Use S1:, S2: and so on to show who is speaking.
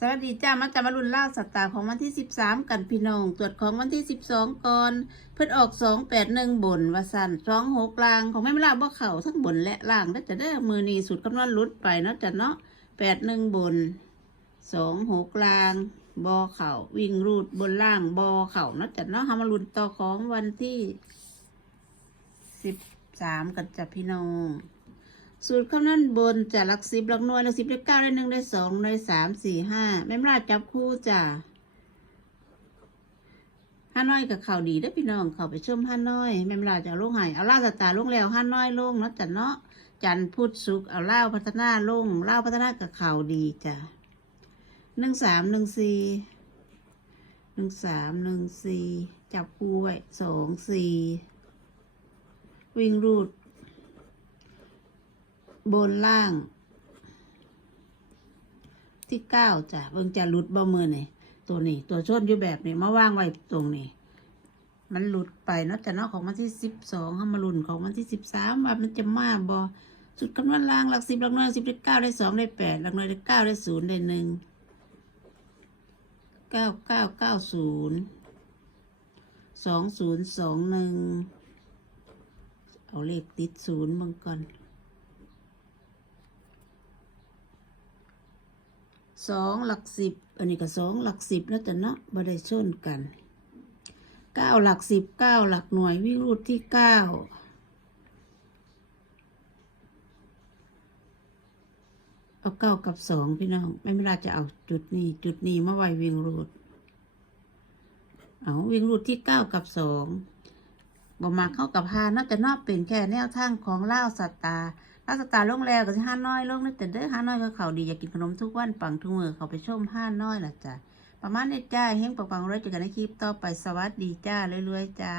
S1: สวัสดีจ้ามาจามารุนล่าสัตตาของวันที่สิบสามกันพี่น้อง ตรวจของวันที่สิบสองก่อน เพิ่นออกสองแปดหนึ่งบนวสันสองหกลางของแม่มาลาบ่เข่าทั้งบนและล่างได้อจะได้มือนีสุดกำนันลุดไปเนาะจ้ะเนาะแปดหนึ่งบนสองหกลางบอเข่าวิ่งรูดบนล่างบอเข่าเนาะจ้ะเนาะหามารุนต่อของวันที่สิบสามกันจ้ะพี่น้อง สูตรคำนั้นบนจะหลักสิบหลักหน่วยหลักสิบได้เก้าได้หนึ่งได้สองได้สามสี่ห้าแม่มราจับคู่จ้ะห้าน้อยกับข่าวดีได้พี่น้องเขาไปชมห้าน้อยแม่มราจะลงหายเอาล่าสตาร์ลงแล้วห้าน้อยลงนะจ้ะเนาะจันพุธศุกเอาเล่าพัฒนาลงเล่าพัฒนากับข่าวดีจ้ะหนึ่งสามหนึ่งสี่หนึ่งสามหนึ่งสี่จับคู่ไว้สองสี่วิ่งรูด บนล่าง ที่เก้าจ้ะเบิ่งจะหลุดบ่มือนี่ตัวนี้ ตัวชนอยู่แบบนี้มาว่างไว้ตรงนี้ มันหลุดไปเนาะแต่เนาะของวันที่สิบสองมาลุนของวันที่สิบสามว่ามันจะมาบ่สุดคำนวณล่างหลักสิบหลักหน่วยสิบได้เก้าได้สองได้แปดหลักหน่วยได้เก้าได้ศูนย์ได้หนึ่งเก้าเก้าเก้าศูนย์สองศูนย์สองหนึ่งเอาเลขติดศูนย์มังก่อน สองหลักสิบอันนี้ก็สองหลักสิบแล้วแต่เนาะบ่ได้ชนกันเก้าหลักสิบเก้าหลักหน่วยวิรุธที่เก้าเอาเก้ากับสองพี่น้อง ไม่เวลาจะเอาจุดนี้ จุดนี้มาไว้วิ่งรูดเอาวิ่งรูดที่เก้ากับสองบ่มาเข้ากับพาน่าจะนอกเป็นแค่แนวทางของเล่าสัตตา ถ้าสตาร์ลงแล้วก็จะห้าน้อยลงนี่แต่เด้อห้าน้อยก็เขาดีอยากกินขนมทุกวันปังทุกมือเขาไปชมห้าน้อยล่ะจ้ะประมาณนี้จ้าเฮงปังปังรวยเจอกันในคลิปต่อไปสวัสดีจ้าเรื่อยๆจ้า